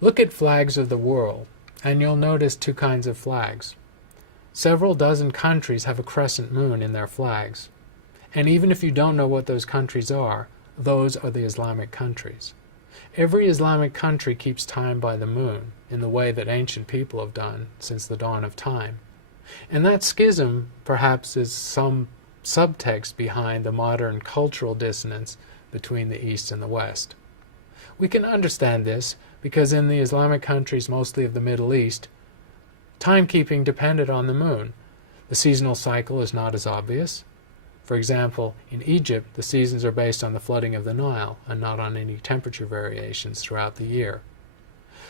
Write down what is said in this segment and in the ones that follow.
Look at flags of the world, and you'll notice two kinds of flags. Several dozen countries have a crescent moon in their flags. And even if you don't know what those countries are, those are the Islamic countries. Every Islamic country keeps time by the moon, in the way that ancient people have done since the dawn of time. And that schism, perhaps, is some subtext behind the modern cultural dissonance between the East and the West. We can understand this because in the Islamic countries, mostly of the Middle East, timekeeping depended on the moon. The seasonal cycle is not as obvious. For example, in Egypt, the seasons are based on the flooding of the Nile and not on any temperature variations throughout the year.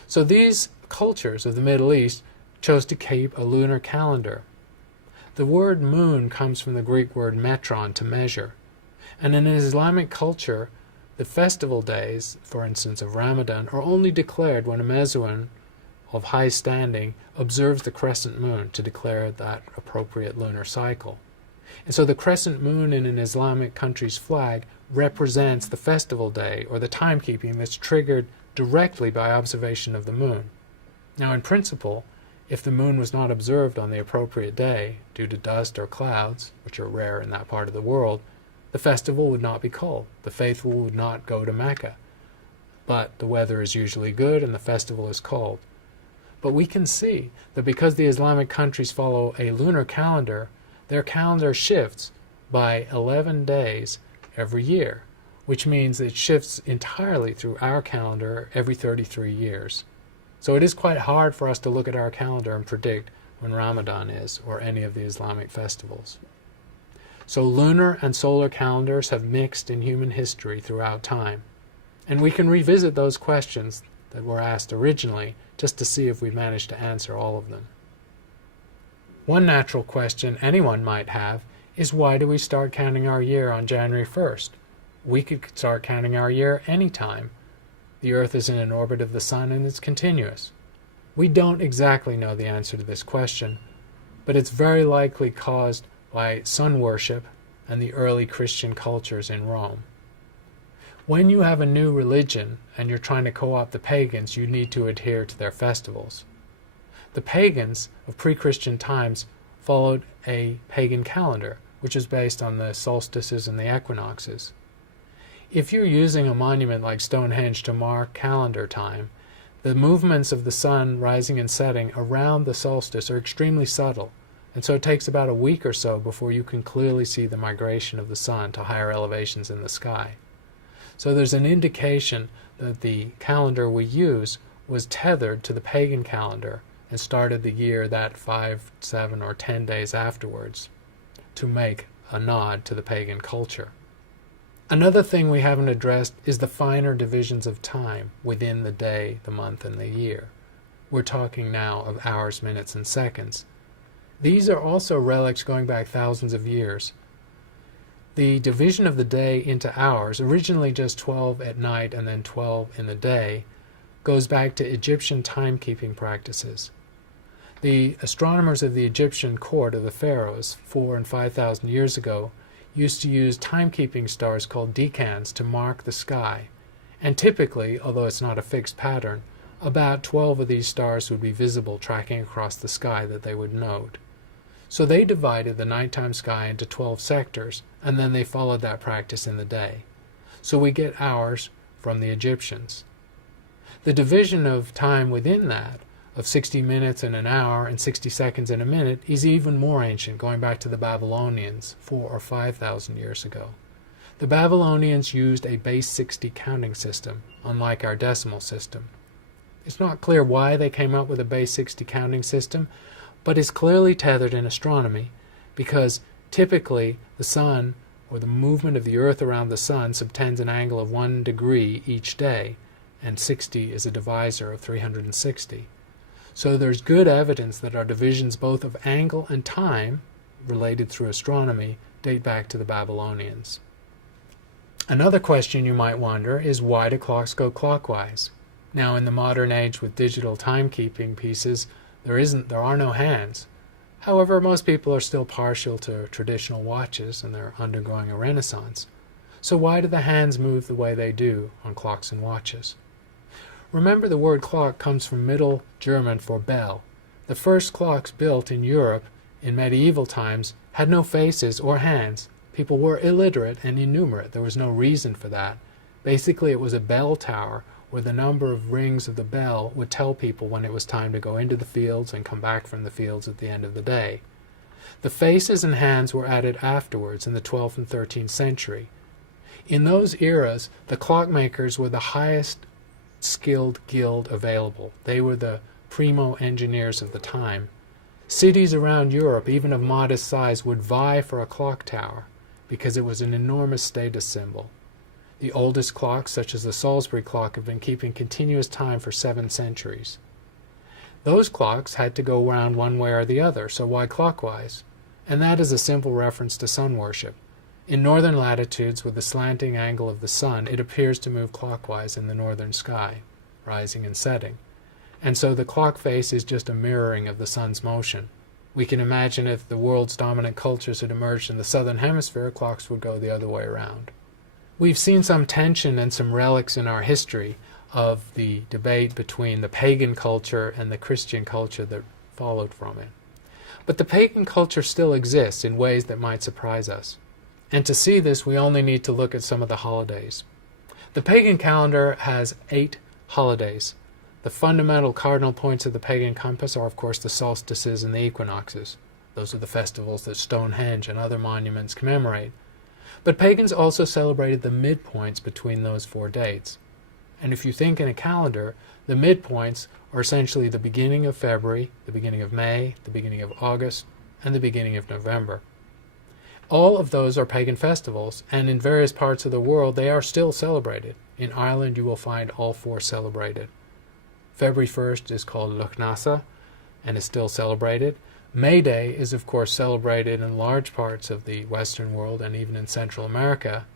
So these cultures of the Middle East chose to keep a lunar calendar. The word moon comes from the Greek word metron, to measure. And in an Islamic culture, the festival days, for instance of Ramadan, are only declared when a Mezouan of high standing observes the crescent moon to declare that appropriate lunar cycle. And so the crescent moon in an Islamic country's flag represents the festival day or the timekeeping that's triggered directly by observation of the moon. Now in principle, if the moon was not observed on the appropriate day due to dust or clouds, which are rare in that part of the world, the festival would not be called. The faithful would not go to Mecca. But the weather is usually good and the festival is called. But we can see that because the Islamic countries follow a lunar calendar, their calendar shifts by 11 days every year, which means it shifts entirely through our calendar every 33 years. So it is quite hard for us to look at our calendar and predict when Ramadan is, or any of the Islamic festivals. So lunar and solar calendars have mixed in human history throughout time. And we can revisit those questions that were asked originally just to see if we managed to answer all of them. One natural question anyone might have is, why do we start counting our year on January 1st? We could start counting our year anytime. The Earth is in an orbit of the Sun and it's continuous. We don't exactly know the answer to this question, but it's very likely caused by sun worship and the early Christian cultures in Rome. When you have a new religion and you're trying to co-opt the pagans, you need to adhere to their festivals. The pagans of pre-Christian times followed a pagan calendar, which is based on the solstices and the equinoxes. If you're using a monument like Stonehenge to mark calendar time, the movements of the sun rising and setting around the solstice are extremely subtle, and so it takes about a week or so before you can clearly see the migration of the sun to higher elevations in the sky. So there's an indication that the calendar we use was tethered to the pagan calendar and started the year that 5, 7, or 10 days afterwards to make a nod to the pagan culture. Another thing we haven't addressed is the finer divisions of time within the day, the month, and the year. We're talking now of hours, minutes, and seconds. These are also relics going back thousands of years. The division of the day into hours, originally just 12 at night and then 12 in the day, goes back to Egyptian timekeeping practices. The astronomers of the Egyptian court of the pharaohs 4,000 and 5,000 years ago used to use timekeeping stars called decans to mark the sky. And typically, although it's not a fixed pattern, about 12 of these stars would be visible tracking across the sky that they would note. So they divided the nighttime sky into 12 sectors, and then they followed that practice in the day. So we get hours from the Egyptians. The division of time within that, of 60 minutes in an hour and 60 seconds in a minute, is even more ancient, going back to the Babylonians 4,000 or 5,000 years ago. The Babylonians used a base 60 counting system, unlike our decimal system. It's not clear why they came up with a base 60 counting system, but it's clearly tethered in astronomy, because typically the sun, or the movement of the Earth around the sun, subtends an angle of 1 degree each day, and 60 is a divisor of 360. So there's good evidence that our divisions both of angle and time, related through astronomy, date back to the Babylonians. Another question you might wonder is, why do clocks go clockwise? Now in the modern age with digital timekeeping pieces, there are no hands. However, most people are still partial to traditional watches and they're undergoing a renaissance. So why do the hands move the way they do on clocks and watches? Remember, the word clock comes from Middle German for bell. The first clocks built in Europe in medieval times had no faces or hands. People were illiterate and innumerate. There was no reason for that. Basically, it was a bell tower where the number of rings of the bell would tell people when it was time to go into the fields and come back from the fields at the end of the day. The faces and hands were added afterwards in the 12th and 13th century. In those eras, the clockmakers were the highest skilled guild available. They were the primo engineers of the time. Cities around Europe, even of modest size, would vie for a clock tower because it was an enormous status symbol. The oldest clocks, such as the Salisbury clock, have been keeping continuous time for 7 centuries. Those clocks had to go round one way or the other, so why clockwise? And that is a simple reference to sun worship. In northern latitudes, with the slanting angle of the sun, it appears to move clockwise in the northern sky, rising and setting. And so the clock face is just a mirroring of the sun's motion. We can imagine if the world's dominant cultures had emerged in the southern hemisphere, clocks would go the other way around. We've seen some tension and some relics in our history of the debate between the pagan culture and the Christian culture that followed from it. But the pagan culture still exists in ways that might surprise us. And to see this, we only need to look at some of the holidays. The pagan calendar has 8 holidays. The fundamental cardinal points of the pagan compass are, of course, the solstices and the equinoxes. Those are the festivals that Stonehenge and other monuments commemorate. But pagans also celebrated the midpoints between those 4 dates. And if you think in a calendar, the midpoints are essentially the beginning of February, the beginning of May, the beginning of August, and the beginning of November. All of those are pagan festivals, and in various parts of the world they are still celebrated. In Ireland you will find all 4 celebrated. February 1st is called Luchnasa and is still celebrated. May Day is of course celebrated in large parts of the Western world and even in Central America.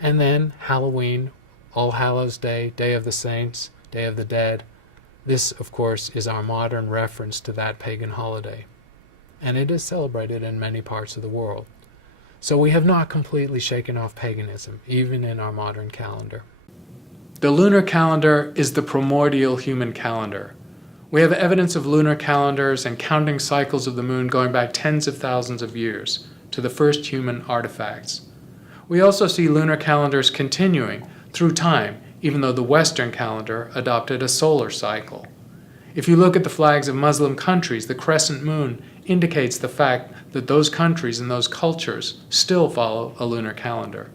And then Halloween, All Hallows Day, Day of the Saints, Day of the Dead. This of course is our modern reference to that pagan holiday. And it is celebrated in many parts of the world. So we have not completely shaken off paganism, even in our modern calendar. The lunar calendar is the primordial human calendar. We have evidence of lunar calendars and counting cycles of the moon going back tens of thousands of years to the first human artifacts. We also see lunar calendars continuing through time, even though the Western calendar adopted a solar cycle. If you look at the flags of Muslim countries, the crescent moon indicates the fact that those countries and those cultures still follow a lunar calendar.